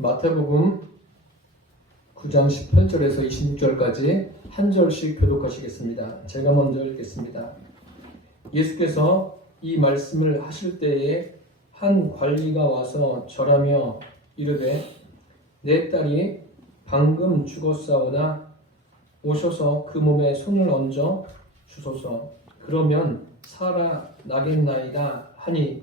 마태복음 9장 18절에서 26절까지 한 절씩 교독하시겠습니다. 제가 먼저 읽겠습니다. 예수께서 이 말씀을 하실 때에 한 관리가 와서 절하며 이르되 내 딸이 방금 죽었사오나 오셔서 그 몸에 손을 얹어 주소서. 그러면 살아나겠나이다 하니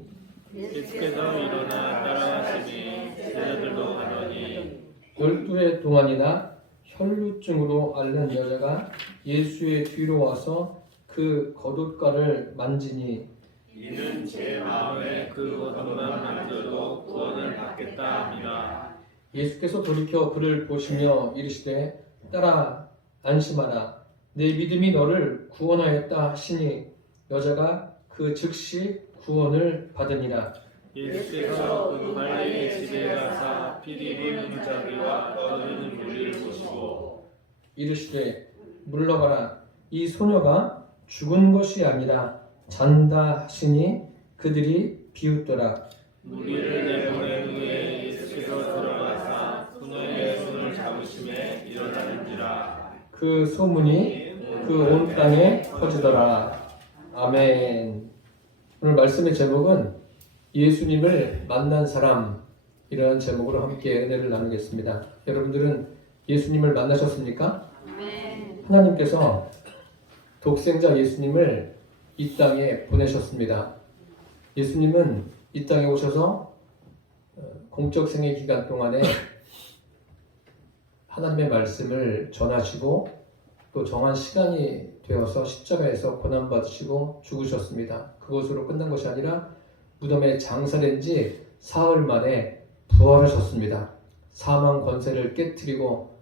예수께서 일어나 따라가시니 제자들도 가더니 12해 동안이나 혈루증으로 앓는 여자가 예수의 뒤로 와서 그 겉옷가를 만지니 이는 제 마음에 그 겉옷만 만져도 구원을 받겠다 합니다. 예수께서 돌이켜 그를 보시며 이르시되 딸아 안심하라 내 믿음이 너를 구원하였다 하시니 여자가 그 즉시 구원을 받으니라. 예수께서 그 관리의 집에 가사 피리 부는 자들과 떠드는 무리를 보시고 이르시되 물러가라 이 소녀가 죽은 것이 아니라 잔다 하시니 그들이 비웃더라. 무리를 내보낸 후에 예수께서 들어가사 소녀의 손을 잡으심에 일어나는지라. 그 소문이 그 온 땅에 퍼지더라. 아멘. 오늘 말씀의 제목은 예수님을 만난 사람, 이라는 제목으로 함께 은혜를 나누겠습니다. 여러분들은 예수님을 만나셨습니까? 하나님께서 독생자 예수님을 이 땅에 보내셨습니다. 예수님은 이 땅에 오셔서 공적 생애 기간 동안에 하나님의 말씀을 전하시고 또 정한 시간이 되어서 십자가에서 고난받으시고 죽으셨습니다. 그것으로 끝난 것이 아니라 무덤에 장사된 지 사흘 만에 부활하셨습니다. 사망 권세를 깨트리고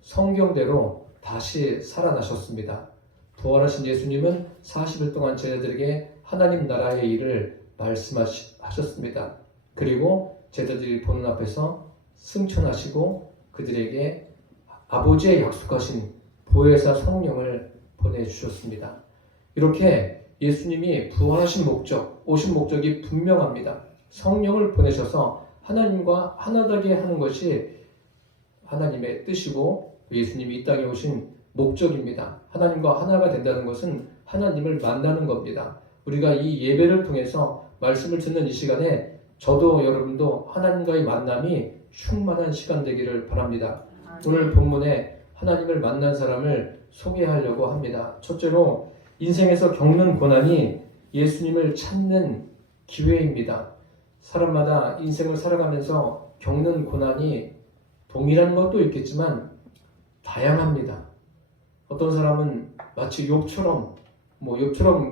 성경대로 다시 살아나셨습니다. 부활하신 예수님은 40일 동안 제자들에게 하나님 나라의 일을 말씀하셨습니다. 그리고 제자들이 보는 앞에서 승천하시고 그들에게 아버지의 약속하신 보혜사 성령을 보내주셨습니다. 이렇게 예수님이 부활하신 목적, 오신 목적이 분명합니다. 성령을 보내셔서 하나님과 하나되게 하는 것이 하나님의 뜻이고 예수님이 이 땅에 오신 목적입니다. 하나님과 하나가 된다는 것은 하나님을 만나는 겁니다. 우리가 이 예배를 통해서 말씀을 듣는 이 시간에 저도 여러분도 하나님과의 만남이 충만한 시간 되기를 바랍니다. 오늘 본문에 하나님을 만난 사람을 소개하려고 합니다. 첫째로 인생에서 겪는 고난이 예수님을 찾는 기회입니다. 사람마다 인생을 살아가면서 겪는 고난이 동일한 것도 있겠지만 다양합니다. 어떤 사람은 마치 욥처럼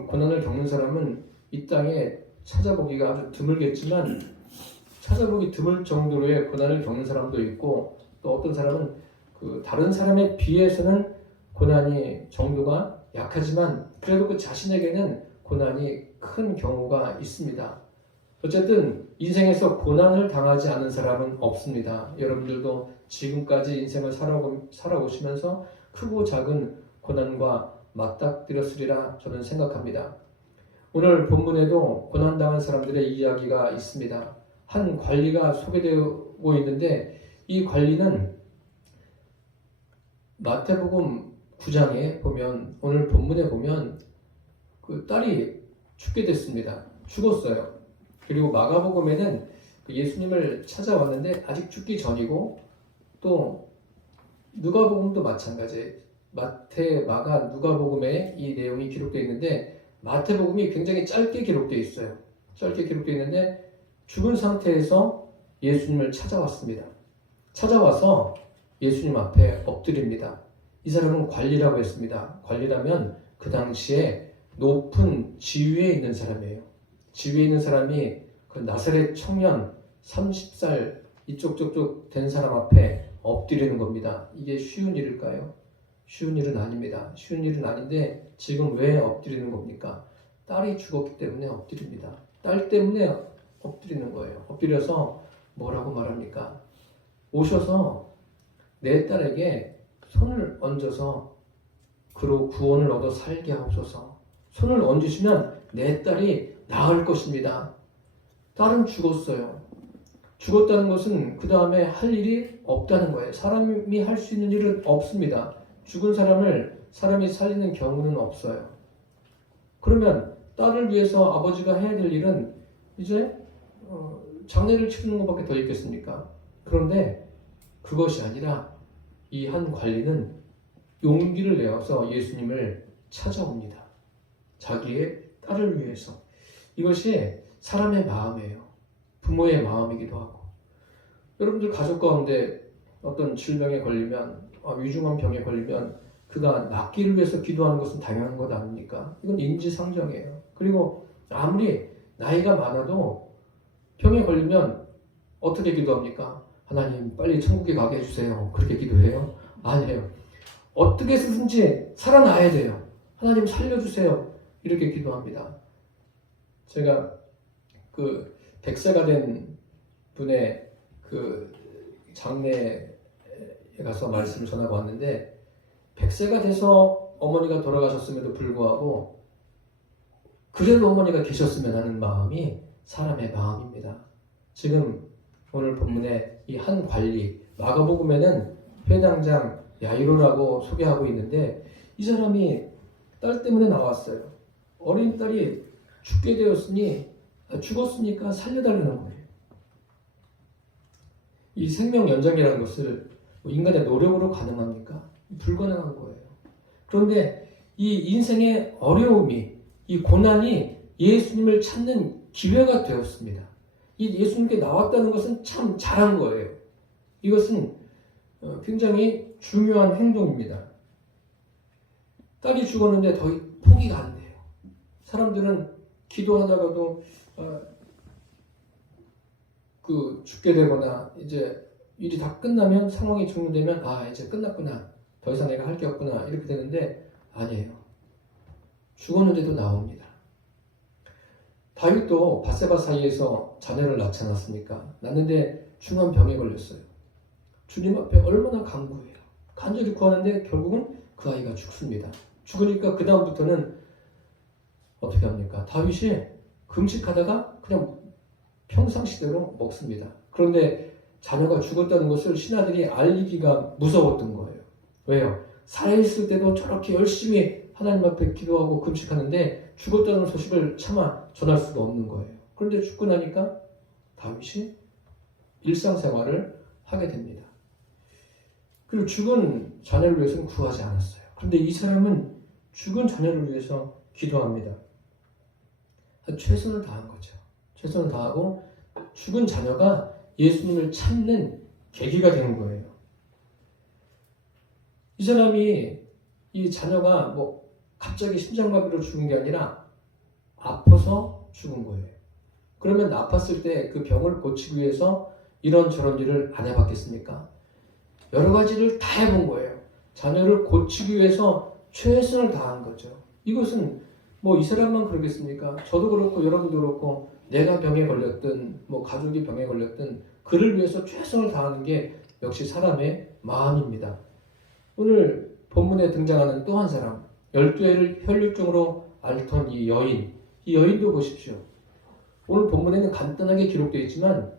고난을 겪는 사람은 이 땅에 찾아보기가 아주 드물겠지만 찾아보기 드물 정도로의 고난을 겪는 사람도 있고 또 어떤 사람은 다른 사람에 비해서는 고난이 정도가 약하지만 그래도 그 자신에게는 고난이 큰 경우가 있습니다. 어쨌든 인생에서 고난을 당하지 않은 사람은 없습니다. 여러분들도 지금까지 인생을 살아오시면서 크고 작은 고난과 맞닥뜨렸으리라 저는 생각합니다. 오늘 본문에도 고난당한 사람들의 이야기가 있습니다. 한 관리가 소개되고 있는데 이 관리는 마태복음 9장에 보면 오늘 본문에 보면 그 딸이 죽게 됐습니다. 죽었어요. 그리고 마가복음에는 예수님을 찾아왔는데 아직 죽기 전이고 또 누가복음도 마찬가지예요. 마태, 마가, 누가복음에 이 내용이 기록되어 있는데 마태복음이 굉장히 짧게 기록되어 있어요. 짧게 기록되어 있는데 죽은 상태에서 예수님을 찾아왔습니다. 찾아와서 예수님 앞에 엎드립니다. 이 사람은 관리라고 했습니다. 관리라면 그 당시에 높은 지위에 있는 사람이에요. 지위에 있는 사람이 그 나사렛 청년 30살 이쪽 저쪽 된 사람 앞에 엎드리는 겁니다. 이게 쉬운 일일까요? 쉬운 일은 아닙니다. 쉬운 일은 아닌데 지금 왜 엎드리는 겁니까? 딸이 죽었기 때문에 엎드립니다. 딸 때문에 엎드리는 거예요. 엎드려서 뭐라고 말합니까? 오셔서 내 딸에게 손을 얹어서 그로 구원을 얻어 살게 하옵소서. 손을 얹으시면 내 딸이 나을 것입니다. 딸은 죽었어요. 죽었다는 것은 그 다음에 할 일이 없다는 거예요. 사람이 할 수 있는 일은 없습니다. 죽은 사람을 사람이 살리는 경우는 없어요. 그러면 딸을 위해서 아버지가 해야 될 일은 이제 장례를 치르는 것밖에 더 있겠습니까? 그런데 그것이 아니라 이 한 관리는 용기를 내어서 예수님을 찾아옵니다. 자기의 딸을 위해서. 이것이 사람의 마음이에요. 부모의 마음이기도 하고. 여러분들 가족 가운데 어떤 질병에 걸리면, 위중한 병에 걸리면 그가 낫기를 위해서 기도하는 것은 당연한 것 아닙니까? 이건 인지상정이에요. 그리고 아무리 나이가 많아도 병에 걸리면 어떻게 기도합니까? 하나님 빨리 천국에 가게 해주세요. 그렇게 기도해요? 아니에요. 어떻게 해서든지 살아나야 돼요. 하나님 살려주세요. 이렇게 기도합니다. 제가 그 100세가 된 분의 그 장례에 가서 말씀을 전하고 왔는데 100세가 돼서 어머니가 돌아가셨음에도 불구하고 그래도 어머니가 계셨으면 하는 마음이 사람의 마음입니다. 지금 오늘 본문에 이 한 관리, 마가복음에는 회당장 야이로라고 소개하고 있는데 이 사람이 딸 때문에 나왔어요. 어린 딸이 죽었으니까 살려달라는 거예요. 이 생명 연장이라는 것을 인간의 노력으로 가능합니까? 불가능한 거예요. 그런데 이 인생의 어려움이, 이 고난이 예수님을 찾는 기회가 되었습니다. 이 예수님께 나왔다는 것은 참 잘한 거예요. 이것은 굉장히 중요한 행동입니다. 딸이 죽었는데 더 포기가 안 돼요. 사람들은 기도하다가도 죽게 되거나 이제 일이 다 끝나면 상황이 종료되면 이제 끝났구나. 더 이상 내가 할 게 없구나. 이렇게 되는데 아니에요. 죽었는데도 나옵니다. 다윗도 밧세바 사이에서 자녀를 낳지 않았습니까? 낳는데 중한 병에 걸렸어요. 주님 앞에 얼마나 간구해요. 간절히 구하는데 결국은 그 아이가 죽습니다. 죽으니까 그 다음부터는 어떻게 합니까? 다윗이 금식하다가 그냥 평상시대로 먹습니다. 그런데 자녀가 죽었다는 것을 신하들이 알리기가 무서웠던 거예요. 왜요? 살아있을 때도 저렇게 열심히 하나님 앞에 기도하고 금식하는데 죽었다는 소식을 차마 전할 수가 없는 거예요. 그런데 죽고 나니까 다윗이 일상생활을 하게 됩니다. 그리고 죽은 자녀를 위해서는 구하지 않았어요. 그런데 이 사람은 죽은 자녀를 위해서 기도합니다. 최선을 다한 거죠. 최선을 다하고 죽은 자녀가 예수님을 찾는 계기가 되는 거예요. 이 사람이 이 자녀가 갑자기 심장마비로 죽은 게 아니라 아파서 죽은 거예요. 그러면 아팠을 때 그 병을 고치기 위해서 이런저런 일을 안 해봤겠습니까? 여러 가지를 다 해본 거예요. 자녀를 고치기 위해서 최선을 다한 거죠. 이것은 이 사람만 그러겠습니까? 저도 그렇고 여러분도 그렇고 내가 병에 걸렸든 가족이 병에 걸렸든 그를 위해서 최선을 다하는 게 역시 사람의 마음입니다. 오늘 본문에 등장하는 또 한 사람, 12해를 혈류증으로 앓던 이 여인도 보십시오. 오늘 본문에는 간단하게 기록되어 있지만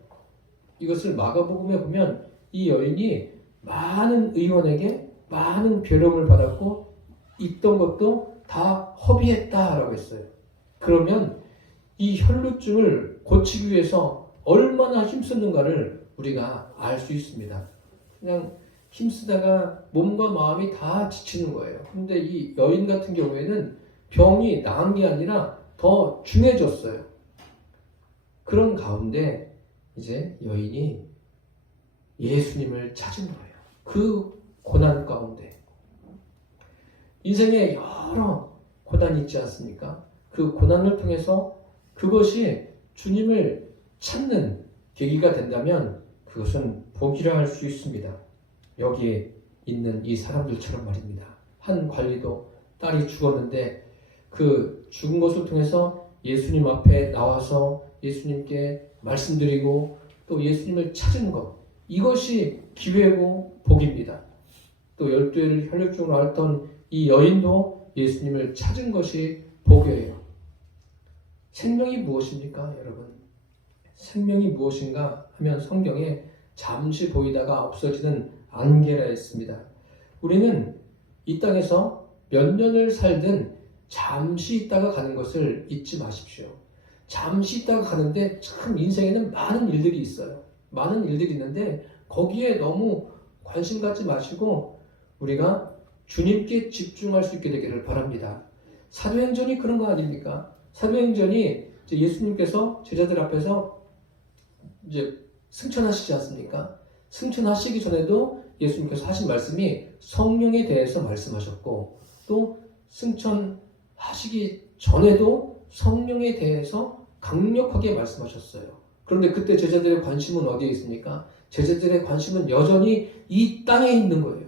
이것을 마가복음에 보면 이 여인이 많은 의원에게 많은 괴로움을 받았고 있던 것도 다 허비했다라고 했어요. 그러면 이 혈루증을 고치기 위해서 얼마나 힘썼는가를 우리가 알 수 있습니다. 그냥 힘쓰다가 몸과 마음이 다 지치는 거예요. 그런데 이 여인 같은 경우에는 병이 나은 게 아니라 더 중해졌어요. 그런 가운데 이제 여인이 예수님을 찾은 거예요. 그 고난 가운데. 인생에 여러 고난이 있지 않습니까? 그 고난을 통해서 그것이 주님을 찾는 계기가 된다면 그것은 복이라 할 수 있습니다. 여기에 있는 이 사람들처럼 말입니다. 한 관리도 딸이 죽었는데 그 죽은 것을 통해서 예수님 앞에 나와서 예수님께 말씀드리고 또 예수님을 찾은 것, 이것이 기회고 복입니다. 또 12해를 혈류증으로 앓던 이 여인도 예수님을 찾은 것이 복이에요. 생명이 무엇입니까, 여러분? 생명이 무엇인가 하면 성경에 잠시 보이다가 없어지는 안개라 했습니다. 우리는 이 땅에서 몇 년을 살든 잠시 있다가 가는 것을 잊지 마십시오. 잠시 있다가 가는데 참 인생에는 많은 일들이 있어요. 많은 일들이 있는데 거기에 너무 관심 갖지 마시고 우리가 주님께 집중할 수 있게 되기를 바랍니다. 사도행전이 그런 거 아닙니까? 사도행전이 예수님께서 제자들 앞에서 이제 승천하시지 않습니까? 승천하시기 전에도 예수님께서 하신 말씀이 성령에 대해서 말씀하셨고 또 승천하시기 전에도 성령에 대해서 강력하게 말씀하셨어요. 그런데 그때 제자들의 관심은 어디에 있습니까? 제자들의 관심은 여전히 이 땅에 있는 거예요.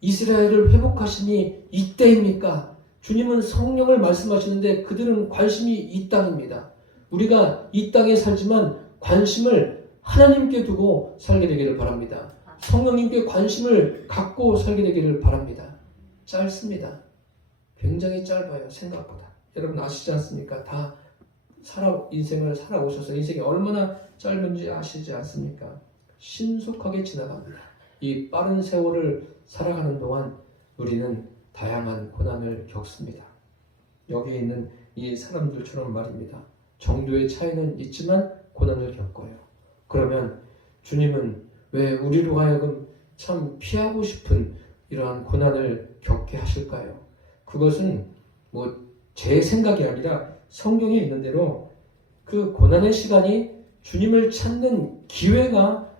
이스라엘을 회복하시니 이때입니까? 주님은 성령을 말씀하시는데 그들은 관심이 이 땅입니다. 우리가 이 땅에 살지만 관심을 하나님께 두고 살게 되기를 바랍니다. 성령님께 관심을 갖고 살게 되기를 바랍니다. 짧습니다. 굉장히 짧아요. 생각보다. 여러분 아시지 않습니까? 다 인생을 살아오셔서 인생이 얼마나 짧은지 아시지 않습니까? 신속하게 지나갑니다. 이 빠른 세월을 살아가는 동안 우리는 다양한 고난을 겪습니다. 여기 있는 이 사람들처럼 말입니다. 정도의 차이는 있지만 고난을 겪어요. 그러면 주님은 왜 우리로 하여금 참 피하고 싶은 이러한 고난을 겪게 하실까요? 그것은 제 생각이 아니라 성경에 있는 대로 그 고난의 시간이 주님을 찾는 기회가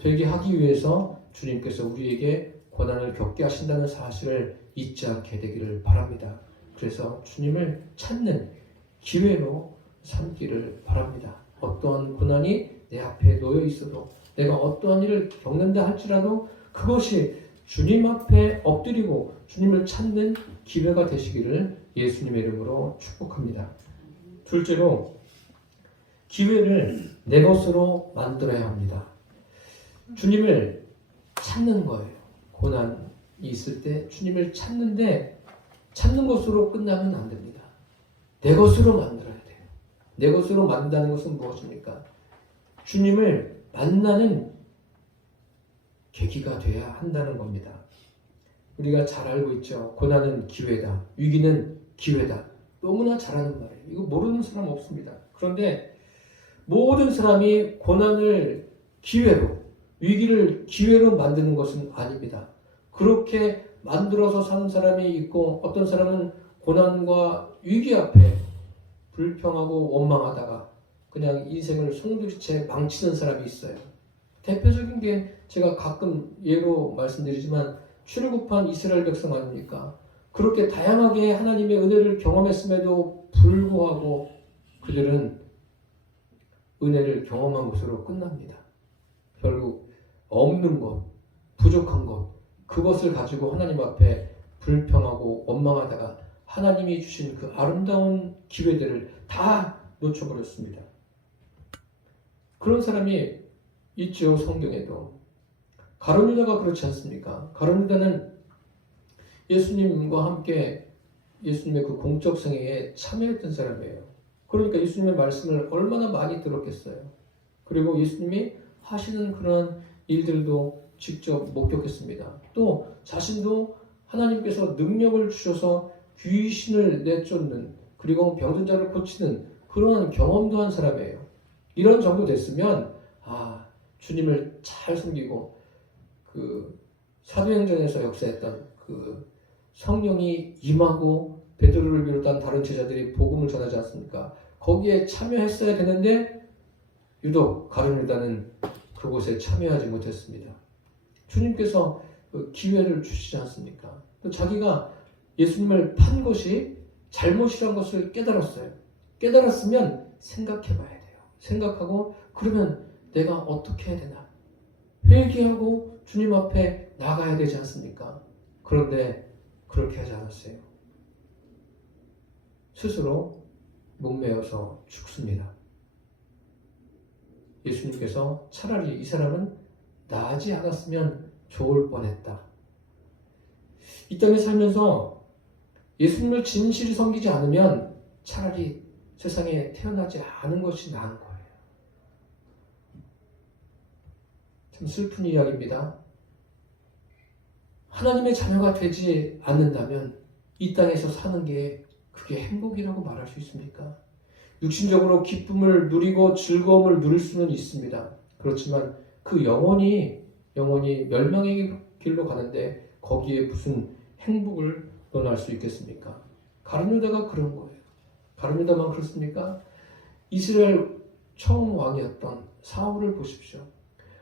되게 하기 위해서 주님께서 우리에게 고난을 겪게 하신다는 사실을 잊지 않게 되기를 바랍니다. 그래서 주님을 찾는 기회로 삼기를 바랍니다. 어떠한 고난이 내 앞에 놓여 있어도 내가 어떠한 일을 겪는다 할지라도 그것이 주님 앞에 엎드리고 주님을 찾는 기회가 되시기를 예수님의 이름으로 축복합니다. 둘째로 기회를 내 것으로 만들어야 합니다. 주님을 찾는 거예요. 고난이 있을 때 주님을 찾는데 찾는 것으로 끝나면 안 됩니다. 내 것으로 만들어야 돼요. 내 것으로 만든다는 것은 무엇입니까? 주님을 만나는 계기가 돼야 한다는 겁니다. 우리가 잘 알고 있죠. 고난은 기회다. 위기는 기회다. 너무나 잘 아는 말이에요. 이거 모르는 사람 없습니다. 그런데 모든 사람이 고난을 기회로, 위기를 기회로 만드는 것은 아닙니다. 그렇게 만들어서 사는 사람이 있고 어떤 사람은 고난과 위기 앞에 불평하고 원망하다가 그냥 인생을 송두리째 망치는 사람이 있어요. 대표적인 게 제가 가끔 예로 말씀드리지만 출애굽한 이스라엘 백성 아닙니까? 그렇게 다양하게 하나님의 은혜를 경험했음에도 불구하고 그들은 은혜를 경험한 것으로 끝납니다. 결국 없는 것, 부족한 것, 그것을 가지고 하나님 앞에 불평하고 원망하다가 하나님이 주신 그 아름다운 기회들을 다 놓쳐버렸습니다. 그런 사람이 있죠. 성경에도. 가룟 유다가 그렇지 않습니까? 가룟 유다는 예수님과 함께 예수님의 그 공적 생애에 참여했던 사람이에요. 그러니까 예수님의 말씀을 얼마나 많이 들었겠어요. 그리고 예수님이 하시는 그런 일들도 직접 목격했습니다. 또 자신도 하나님께서 능력을 주셔서 귀신을 내쫓는 그리고 병든 자를 고치는 그러한 경험도 한 사람이에요. 이런 정도 됐으면 주님을 잘 섬기고 그 사도행전에서 역사했던 그 성령이 임하고 베드로를 비롯한 다른 제자들이 복음을 전하지 않습니까? 거기에 참여했어야 되는데 유독 가룟 유다는 그곳에 참여하지 못했습니다. 주님께서 그 기회를 주시지 않습니까? 또 자기가 예수님을 판 것이 잘못이란 것을 깨달았어요. 깨달았으면 생각해 봐야 돼요. 생각하고 그러면 내가 어떻게 해야 되나? 회개하고 주님 앞에 나가야 되지 않습니까? 그런데 그렇게 하지 않았어요. 스스로 목매어서 죽습니다. 예수님께서 차라리 이 사람은 나지 않았으면 좋을 뻔했다. 이 땅에 살면서 예수님을 진실히 섬기지 않으면 차라리 세상에 태어나지 않은 것이 나은 거예요. 참 슬픈 이야기입니다. 하나님의 자녀가 되지 않는다면 이 땅에서 사는 게 그게 행복이라고 말할 수 있습니까? 육신적으로 기쁨을 누리고 즐거움을 누릴 수는 있습니다. 그렇지만 그 영혼이 멸망의 길로 가는데 거기에 무슨 행복을 논할 수 있겠습니까? 가룟 유다가 그런 거예요. 가룟 유다만 그렇습니까? 이스라엘 처음 왕이었던 사울을 보십시오.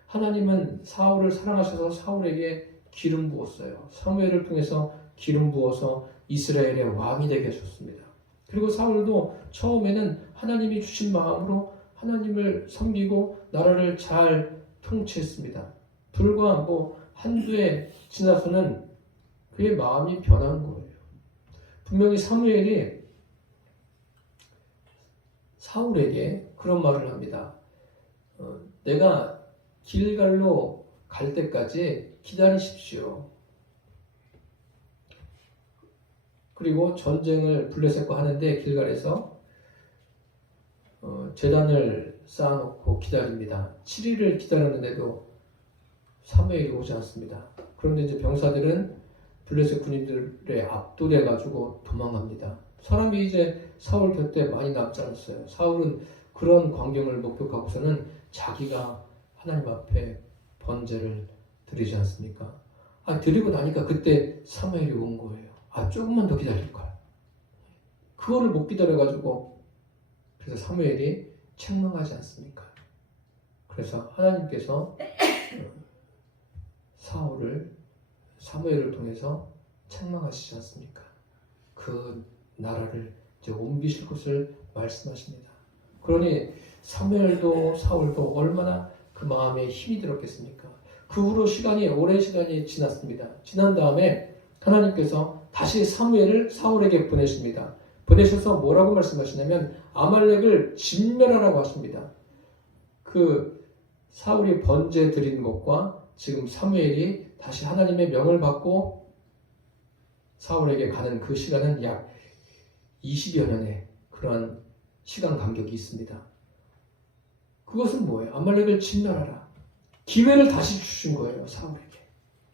하나님은 사울을 사랑하셔서 사울에게 기름 부었어요. 사무엘을 통해서 기름 부어서 이스라엘의 왕이 되게 하셨습니다. 그리고 사울도 처음에는 하나님이 주신 마음으로 하나님을 섬기고 나라를 잘 통치했습니다. 불과 한두 해 지나서는 그의 마음이 변한 거예요. 분명히 사무엘이 사울에게 그런 말을 합니다. 내가 길갈로 갈 때까지 기다리십시오. 그리고 전쟁을 블레셋과 하는데 길갈에서 제단을 쌓아놓고 기다립니다. 7일을 기다렸는데도 사무엘이 오지 않습니다. 그런데 이제 병사들은 블레셋 군인들에 압도돼 가지고 도망갑니다. 사람이 이제 사울 곁에 많이 남지 않았어요. 사울은 그런 광경을 목격하고서는 자기가 하나님 앞에 번제를 드리지 않습니까? 드리고 나니까 그때 사무엘이 온 거예요. 조금만 더 기다릴 걸. 그거를 못 기다려가지고 그래서 사무엘이 책망하지 않습니까? 그래서 하나님께서 사무엘을 통해서 책망하시지 않습니까? 그 나라를 이제 옮기실 것을 말씀하십니다. 그러니 사무엘도 사울도 얼마나 그 마음에 힘이 들었겠습니까? 그 후로 오랜 시간이 지났습니다. 지난 다음에 하나님께서 다시 사무엘을 사울에게 보내십니다. 보내셔서 뭐라고 말씀하시냐면 아말렉을 진멸하라고 하십니다. 그 사울이 번제 드린 것과 지금 사무엘이 다시 하나님의 명을 받고 사울에게 가는 그 시간은 약 20여 년의 그러한 시간 간격이 있습니다. 그것은 뭐예요? 아말렉을 진멸하라. 기회를 다시 주신 거예요, 사울에게.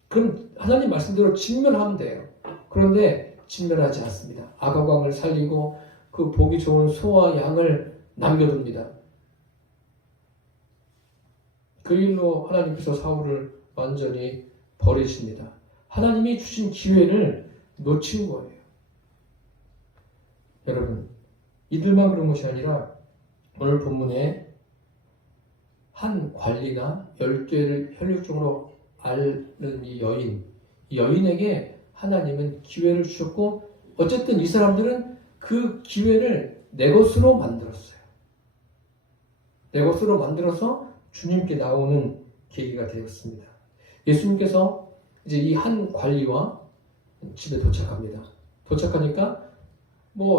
그럼 하나님 말씀대로 진멸하면 돼요. 그런데 진멸하지 않습니다. 아가광을 살리고 그 보기 좋은 소와 양을 남겨둡니다. 그 일로 하나님께서 사울을 완전히 버리십니다. 하나님이 주신 기회를 놓친 거예요. 여러분, 이들만 그런 것이 아니라 오늘 본문에 한 관리가 12회를 혈육적으로 앓는 이 여인에게 하나님은 기회를 주셨고 어쨌든 이 사람들은 그 기회를 내 것으로 만들었어요. 내 것으로 만들어서 주님께 나오는 계기가 되었습니다. 예수님께서 이제 이 한 관리와 집에 도착합니다. 도착하니까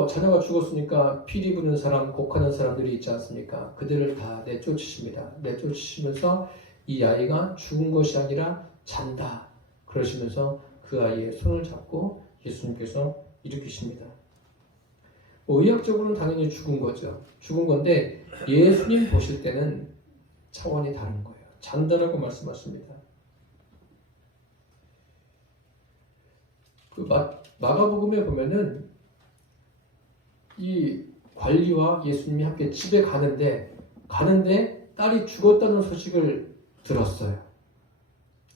자녀가 죽었으니까 피리 부는 사람, 곡하는 사람들이 있지 않습니까? 그들을 다 내쫓으십니다. 내쫓으시면서 이 아이가 죽은 것이 아니라 잔다. 그러시면서 그 아이의 손을 잡고 예수님께서 일으키십니다. 의학적으로는 당연히 죽은 거죠. 죽은 건데 예수님 보실 때는 차원이 다른 거예요. 잔다라고 말씀하십니다. 그 마가복음에 보면은 이 관리와 예수님이 함께 집에 가는데 딸이 죽었다는 소식을 들었어요.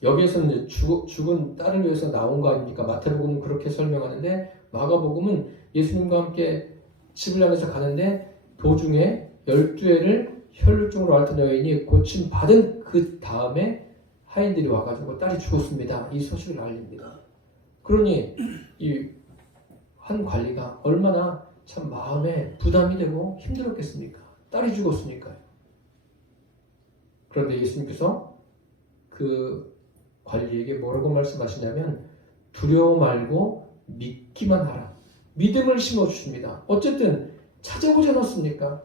여기에서는 이제 죽은 딸을 위해서 나온 거 아닙니까? 마태복음은 그렇게 설명하는데 마가복음은 예수님과 함께 집을 향해서 가는데 도중에 12회를 혈루증으로 앓던 여인이 고침 받은 그 다음에 하인들이 와가지고 딸이 죽었습니다. 이 소식을 알립니다. 그러니 이 한 관리가 얼마나 참 마음에 부담이 되고 힘들었겠습니까? 딸이 죽었으니까요. 그런데 예수님께서 그 관리에게 뭐라고 말씀하시냐면 두려워 말고 믿기만 하라. 믿음을 심어주십니다. 어쨌든 찾아오지 않았습니까?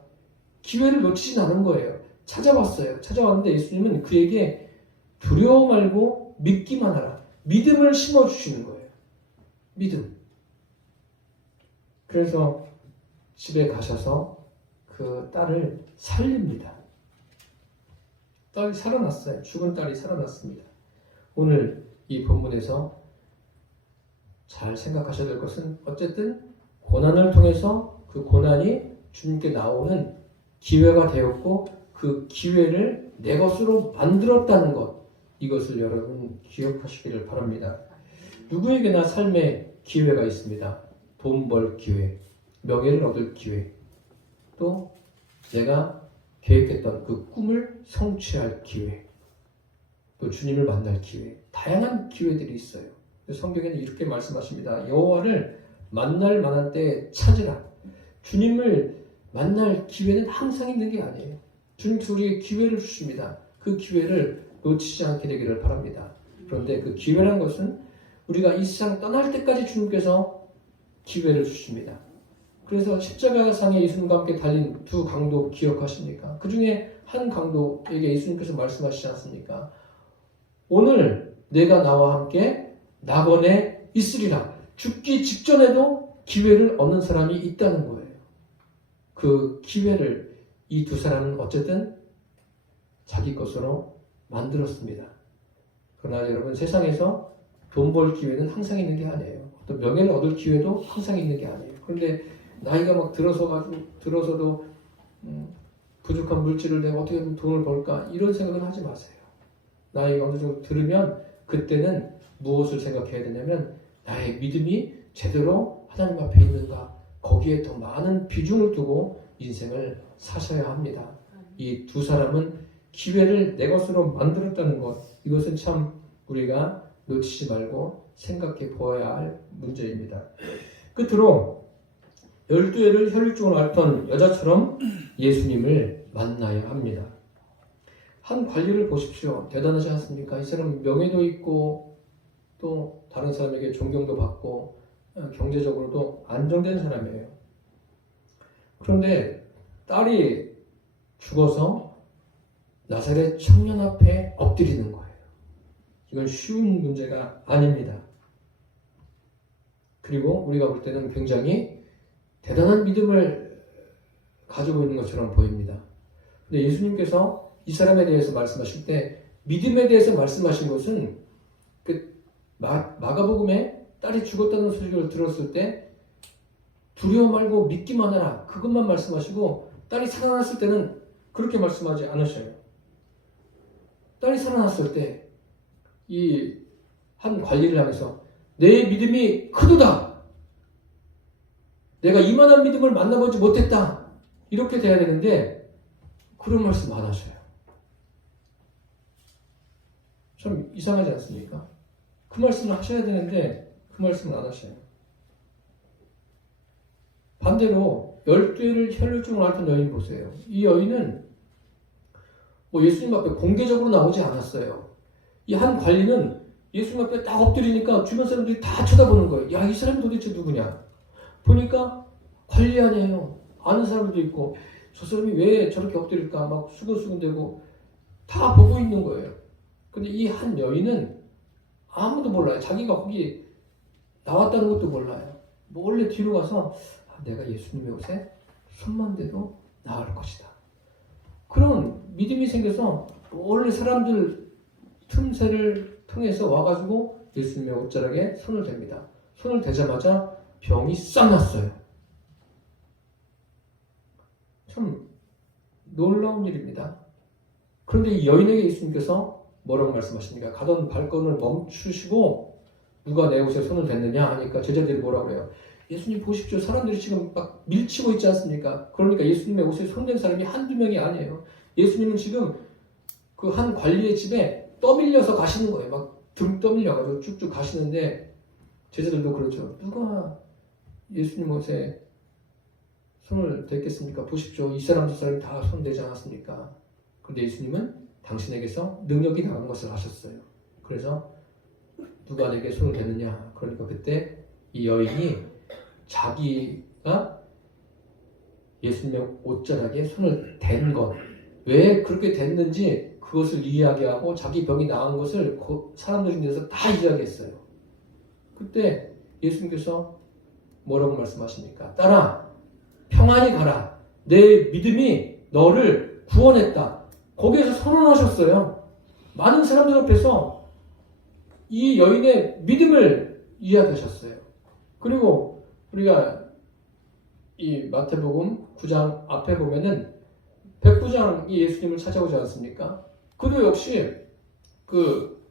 기회를 놓치진 않은 거예요. 찾아왔어요. 찾아왔는데 예수님은 그에게 두려워 말고 믿기만 하라. 믿음을 심어주시는 거예요. 믿음. 그래서 집에 가셔서 그 딸을 살립니다. 딸이 살아났어요. 죽은 딸이 살아났습니다. 오늘 이 본문에서 잘 생각하셔야 될 것은 어쨌든 고난을 통해서 그 고난이 주님께 나오는 기회가 되었고 그 기회를 내 것으로 만들었다는 것, 이것을 여러분 기억하시기를 바랍니다. 누구에게나 삶의 기회가 있습니다. 돈 벌 기회, 명예를 얻을 기회, 또 내가 계획했던 그 꿈을 성취할 기회, 또 주님을 만날 기회, 다양한 기회들이 있어요. 성경에는 이렇게 말씀하십니다. 여호와를 만날 만한 때 찾으라. 주님을 만날 기회는 항상 있는 게 아니에요. 주님께서 우리에게 기회를 주십니다. 그 기회를 놓치지 않게 되기를 바랍니다. 그런데 그 기회란 것은 우리가 이 세상 떠날 때까지 주님께서 기회를 주십니다. 그래서 십자가상에 예수님과 함께 달린 두 강도 기억하십니까? 그 중에 한 강도에게 예수님께서 말씀하시지 않습니까? 오늘 내가 나와 함께 낙원에 있으리라. 죽기 직전에도 기회를 얻는 사람이 있다는 거예요. 그 기회를 이 두 사람은 어쨌든 자기 것으로 만들었습니다. 그러나 여러분, 세상에서 돈 벌 기회는 항상 있는 게 아니에요. 어떤 명예를 얻을 기회도 항상 있는 게 아니에요. 그런데 나이가 막 들어서도 부족한 물질을 내가 어떻게 하면 돈을 벌까, 이런 생각은 하지 마세요. 나이가 어느 정도 들으면 그때는 무엇을 생각해야 되냐면 나의 믿음이 제대로 하나님 앞에 있는가, 거기에 더 많은 비중을 두고 인생을 사셔야 합니다. 이 두 사람은 기회를 내 것으로 만들었다는 것, 이것은 참 우리가 놓치지 말고 생각해 보아야 할 문제입니다. 끝으로 12해를 혈육증을 앓던 여자처럼 예수님을 만나야 합니다. 한 관리를 보십시오. 대단하지 않습니까? 이 사람은 명예도 있고 또 다른 사람에게 존경도 받고 경제적으로도 안정된 사람이에요. 그런데 딸이 죽어서 나사렛 청년 앞에 엎드리는 거예요. 이건 쉬운 문제가 아닙니다. 그리고 우리가 볼 때는 굉장히 대단한 믿음을 가지고 있는 것처럼 보입니다. 근데 예수님께서 이 사람에 대해서 말씀하실 때 믿음에 대해서 말씀하신 것은 그 마가복음에 딸이 죽었다는 소식을 들었을 때 두려워 말고 믿기만 하라, 그것만 말씀하시고 딸이 살아났을 때는 그렇게 말씀하지 않으셔요. 딸이 살아났을 때 이 한 관리를 하면서 내 믿음이 크도다, 내가 이만한 믿음을 만나보지 못했다, 이렇게 돼야 되는데 그런 말씀 안 하셔요. 참 이상하지 않습니까? 그 말씀을 하셔야 되는데 그 말씀을 안 하셔요. 반대로 12해를 혈류증을 앓던 여인 보세요. 이 여인은 예수님 앞에 공개적으로 나오지 않았어요. 이 한 관리는 예수님 앞에 딱 엎드리니까 주변 사람들이 다 쳐다보는 거예요. 야, 이 사람이 도대체 누구냐? 보니까 관리 아니에요. 아는 사람도 있고, 저 사람이 왜 저렇게 엎드릴까 막 수근수근대고 다 보고 있는 거예요. 근데 이 한 여인은 아무도 몰라요. 자기가 거기 나왔다는 것도 몰라요. 몰래 뒤로 가서 내가 예수님의 옷에 손만 대도 나을 것이다, 그런 믿음이 생겨서 원래 사람들 틈새를 통해서 와가지고 예수님의 옷자락에 손을 댑니다. 손을 대자마자 병이 싹 났어요. 참 놀라운 일입니다. 그런데 이 여인에게 예수님께서 뭐라고 말씀하십니까? 가던 발걸음을 멈추시고 누가 내 옷에 손을 댔느냐 하니까 제자들이 뭐라고 그래요? 예수님 보십시오. 사람들이 지금 막 밀치고 있지 않습니까? 그러니까 예수님의 옷에 손댄 사람이 한두 명이 아니에요. 예수님은 지금 그 한 관리의 집에 떠밀려서 가시는 거예요. 막 등 떠밀려가지고 쭉쭉 가시는데 제자들도 그렇죠. 누가 예수님 옷에 손을 댔겠습니까? 보십시오. 이 사람 저 사람이 다 손 대지 않았습니까? 그런데 예수님은 당신에게서 능력이 나간 것을 아셨어요. 그래서 누가 내게 손을 댔느냐? 그러니까 그때 이 여인이 자기가 예수님의 옷자락에 손을 댄 것, 왜 그렇게 됐는지 그것을 이야기하고 자기 병이 나은 것을 사람들 중에서 다 이야기했어요. 그때 예수님께서 뭐라고 말씀하십니까? 딸아, 평안히 가라. 내 믿음이 너를 구원했다. 거기에서 선언하셨어요. 많은 사람들 앞에서 이 여인의 믿음을 이야기하셨어요. 그리고 우리가 이 마태복음 9장 앞에 보면은 백부장이 예수님을 찾아오지 않습니까? 그도 역시 그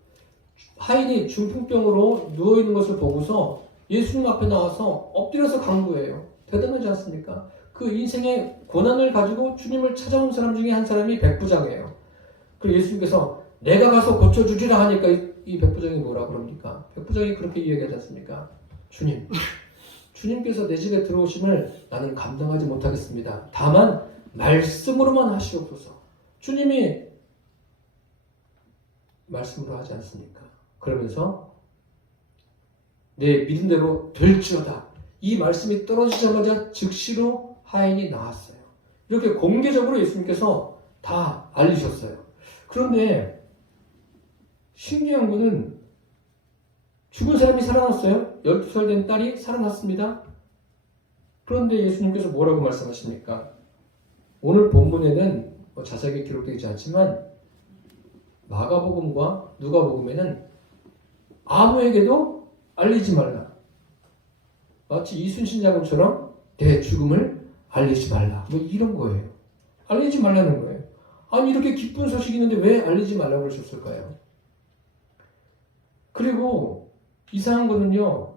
하인이 중풍병으로 누워있는 것을 보고서 예수님 앞에 나와서 엎드려서 간구해요. 대단하지 않습니까? 그 인생의 고난을 가지고 주님을 찾아온 사람 중에 한 사람이 백부장이에요. 그리고 예수님께서 내가 가서 고쳐주리라 하니까 이 백부장이 뭐라 그럽니까? 백부장이 그렇게 이야기하지 않습니까? 주님께서 내 집에 들어오심을 나는 감당하지 못하겠습니다. 다만 말씀으로만 하시옵소서. 주님이 말씀으로 하지 않습니까? 그러면서 내 믿음대로 될지어다. 이 말씀이 떨어지자마자 즉시로 하인이 나았어요. 이렇게 공개적으로 예수님께서 다 알리셨어요. 그런데 신기한 거는 죽은 사람이 살아났어요. 12살 된 딸이 살아났습니다. 그런데 예수님께서 뭐라고 말씀하십니까? 오늘 본문에는 자세하게 기록되지 않지만 마가복음과 누가복음에는 아무에게도 알리지 말라. 마치 이순신 장군처럼 내 죽음을 알리지 말라. 뭐 이런 거예요. 알리지 말라는 거예요. 아니 이렇게 기쁜 소식이 있는데 왜 알리지 말라고 그러셨을까요? 그리고 이상한 거는요.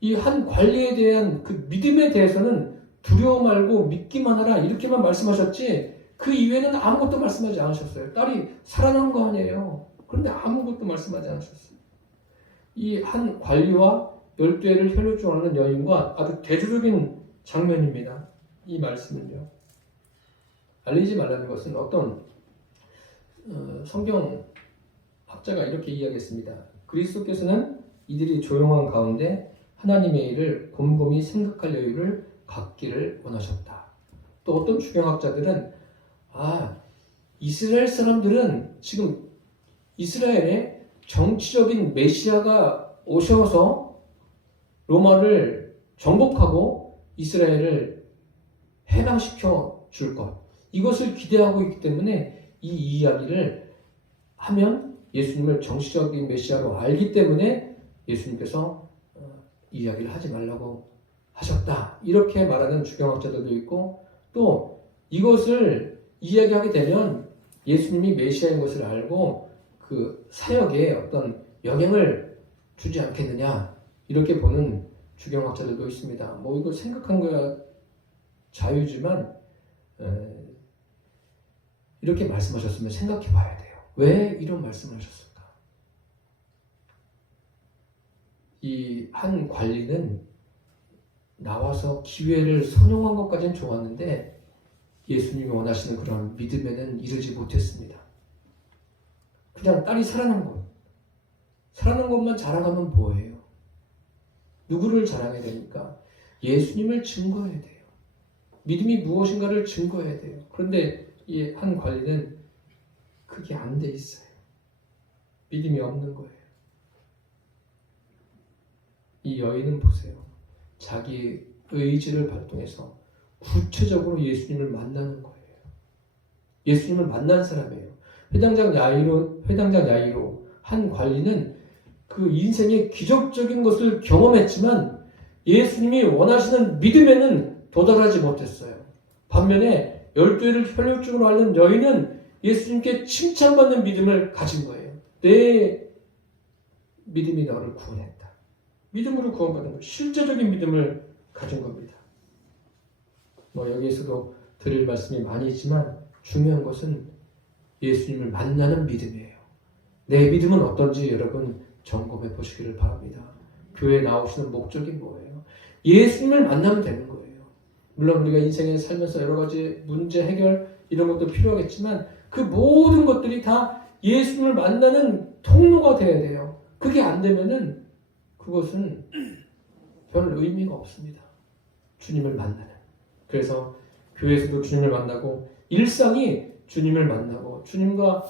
이 한 관리에 대한 그 믿음에 대해서는 두려워 말고 믿기만 하라 이렇게만 말씀하셨지 그 이외에는 아무것도 말씀하지 않으셨어요. 딸이 살아난 거 아니에요. 그런데 아무것도 말씀하지 않으셨어요. 이 한 관리와 12해를 혈류증하는 여인과 아주 대조적인 장면입니다. 이 말씀은요. 알리지 말라는 것은 어떤 성경학자가 이렇게 이야기했습니다. 그리스도께서는 이들이 조용한 가운데 하나님의 일을 곰곰이 생각할 여유를 갖기를 원하셨다. 또 어떤 주경학자들은 이스라엘 사람들은 지금 이스라엘에 정치적인 메시아가 오셔서 로마를 정복하고 이스라엘을 해방시켜 줄 것. 이것을 기대하고 있기 때문에 이 이야기를 하면 예수님을 정치적인 메시아로 알기 때문에 예수님께서 이야기를 하지 말라고 하셨다. 이렇게 말하는 주경학자들도 있고 또 이것을 이야기하게 되면 예수님이 메시아인 것을 알고 그 사역에 어떤 영향을 주지 않겠느냐 이렇게 보는 주경학자들도 있습니다. 뭐 이거 생각한 거야 자유지만 이렇게 말씀하셨으면 생각해 봐야 돼요. 왜 이런 말씀을 하셨을까? 이 한 관리는 나와서 기회를 선용한 것까지는 좋았는데 예수님이 원하시는 그런 믿음에는 이르지 못했습니다. 그냥 딸이 살아난 것만 자랑하면 뭐예요? 누구를 자랑해야 되니까? 예수님을 증거해야 돼요. 믿음이 무엇인가를 증거해야 돼요. 그런데 이 한 관리는 그게 안 돼 있어요. 믿음이 없는 거예요. 이 여인은 보세요. 자기 의지를 발동해서 구체적으로 예수님을 만나는 거예요. 예수님을 만난 사람이에요. 회당장 야이로 한 관리는 그 인생의 기적적인 것을 경험했지만 예수님이 원하시는 믿음에는 도달하지 못했어요. 반면에 12해를 혈류증으로 앓는 여인은 예수님께 칭찬받는 믿음을 가진 거예요. 내 믿음이 너를 구원했다. 믿음으로 구원받은 것, 실제적인 믿음을 가진 겁니다. 여기에서도 드릴 말씀이 많이 있지만 중요한 것은 예수님을 만나는 믿음이에요. 내 믿음은 어떤지 여러분 점검해 보시기를 바랍니다. 교회에 나오시는 목적이 뭐예요? 예수님을 만나면 되는 거예요. 물론 우리가 인생에 살면서 여러 가지 문제 해결 이런 것도 필요하겠지만 그 모든 것들이 다 예수님을 만나는 통로가 돼야 돼요. 그게 안 되면은 그것은 별 의미가 없습니다. 주님을 만나는. 그래서 교회에서도 주님을 만나고 일상이 주님을 만나고 주님과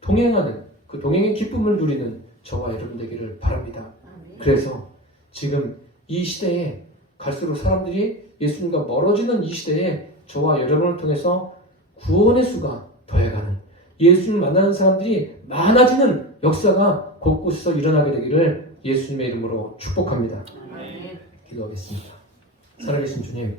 동행하는 그 동행의 기쁨을 누리는 저와 여러분 되기를 바랍니다. 그래서 지금 이 시대에 갈수록 사람들이 예수님과 멀어지는 이 시대에 저와 여러분을 통해서 구원의 수가 더해가는 예수님을 만나는 사람들이 많아지는 역사가 곳곳에서 일어나게 되기를 예수님의 이름으로 축복합니다. 기도하겠습니다. 살아계신 주님,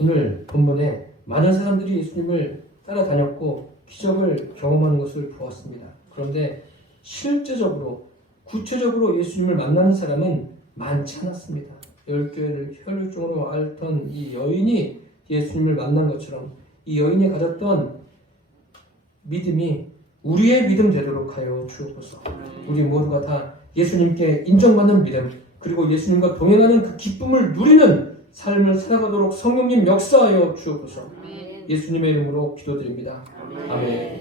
오늘 본문에 많은 사람들이 예수님을 따라다녔고 기적을 경험하는 것을 보았습니다. 그런데 실제적으로 구체적으로 예수님을 만나는 사람은 많지 않았습니다. 10교회를 혈육종으로 앓던 이 여인이 예수님을 만난 것처럼 이 여인이 가졌던 믿음이 우리의 믿음 되도록 하여 주옵소서. 우리 모두가 다 예수님께 인정받는 믿음, 그리고 예수님과 동행하는 그 기쁨을 누리는 삶을 살아가도록 성령님 역사하여 주옵소서. 예수님의 이름으로 기도드립니다. 아멘.